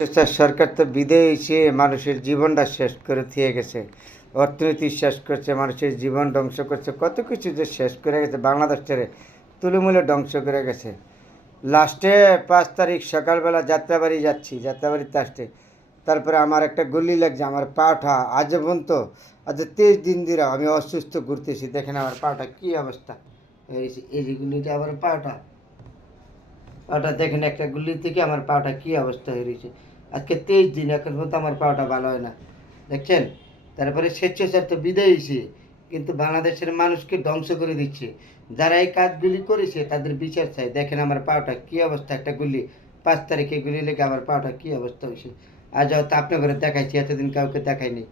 Sir সরকার তো বিদেয় এসে মানুষের জীবনটা শেষ করে দিয়ে গেছে। অর্থনীতি শেষ করছে, মানুষের জীবন ধ্বংস করছে। কত কিছু যে শেষ করে গেছে বাংলাদেশ ছেড়ে তুলোমূলে ধ্বংস করে গেছে। লাস্টে 5 তারিখ সকালবেলা যাত্রাবাড়ি যাচ্ছি, যাত্রাবাড়িতে আসতে। তারপরে আমার একটা গুলি লাগছে, আমার পাটা আজ পর্যন্ত আজ 23 দিন ধরে আমি অসুস্থ ঘুরতেছি। দেখেন আমার পাটা কী অবস্থা। এই যে গুলিটা আমার পাটা দেখেন, একটা গুলি থেকে আমার পাটা কী অবস্থা হয়ে রয়েছে। আজকে 23 দিন, এখন পর্যন্ত আমার পাটা ভালো হয় না, দেখছেন। তারপরে স্বেচ্ছাচার তো বিদায় হয়েছে, কিন্তু বাংলাদেশের মানুষকে ধ্বংস করে দিচ্ছে। যারা এই কাজগুলি করেছে তাদের বিচার চাই। দেখেন আমার পাটা কী অবস্থা, একটা গুলি 5 তারিখে গুলি লেগে আমার পাটা কী অবস্থা হয়েছে। আজ হয়তো আপনার ঘরে দেখাইছি, এতদিন কাউকে দেখাইনি।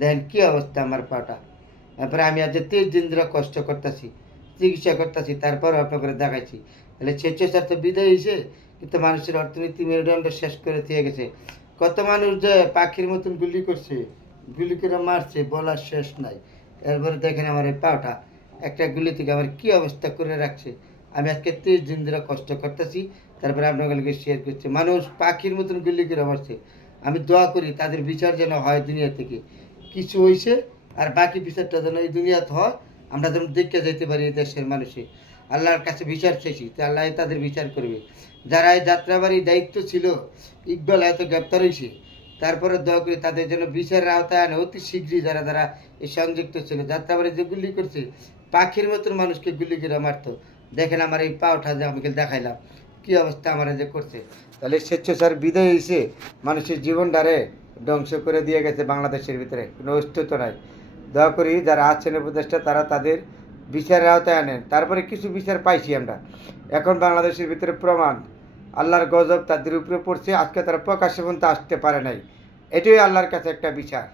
দেখেন কী অবস্থা আমার পাটা। তারপরে আমি আজ 23 দিন ধরে কষ্ট করতেছি, চিকিৎসা করতেছি, তারপরও আপনার ঘরে দেখাইছি। তাহলে স্বেচ্ছাচার তো বিদায় হয়েছে, কিন্তু মানুষের অর্থনীতি মেরুদণ্ড শেষ করে দিয়ে গেছে। কত মানুষ যে পাখির মতন গুলি করছে, গুলি করে মারছে, বলার শেষ নাই। এরপরে দেখেন আমার এই পাটা একটা গুলি থেকে আমার কী অবস্থা করে রাখছে। আমি আজকে 30 দিন ধরে কষ্ট করতেছি, তারপরে আপনাদেরকে শেয়ার করছি। মানুষ পাখির মতন গুলি করে মারছে। আমি দোয়া করি তাদের বিচার যেন হয় দুনিয়া থেকে। কিছু হয়েছে, আর বাকি বিচারটা যেন এই দুনিয়াতে হয়, আমরা যেন দেখতে যেতে পারি এই দেশের মানুষে। আল্লাহর কাছে বিচার চেয়েছি, তো আল্লাহ তাদের বিচার করবে। যারা এই যাত্রাবাড়ির দায়িত্ব ছিল, ইকবাল হয়তো গ্রেপ্তার হয়েছে, তারপরে দোয়া করি তাদের জন্য বিচারের আওতায় আনে অতি শীঘ্রই। যারা যারা এই সংযুক্ত ছিল, যাত্রাবাড়ি যে গুলি করছে, পাখির মতন মানুষকে গুলি করে মারতো। দেখেন আমার এই পাওটা যে আমাকে দেখাইলাম, কী অবস্থা আমার যে করছে। তাহলে স্বেচ্ছাচার বিদায় হয়েছে, মানুষের জীবনটারে ধ্বংস করে দিয়ে গেছে। বাংলাদেশের ভিতরে কোনো অস্তিত্ব নাই। দয়া করি যারা আছেন উপদেষ্টা, তারা তাদের বিচারের আওতায় আনেন। তারপরে কিছু বিচার পাইছি আমরা। এখন বাংলাদেশের ভিতরে প্রমাণ আল্লাহর গজব তাদের উপরে পড়ছে। আজকে তারা প্রকাশ্যে পর্যন্ত আসতে পারে নাই। এটাই আল্লাহর কাছে একটা বিচার।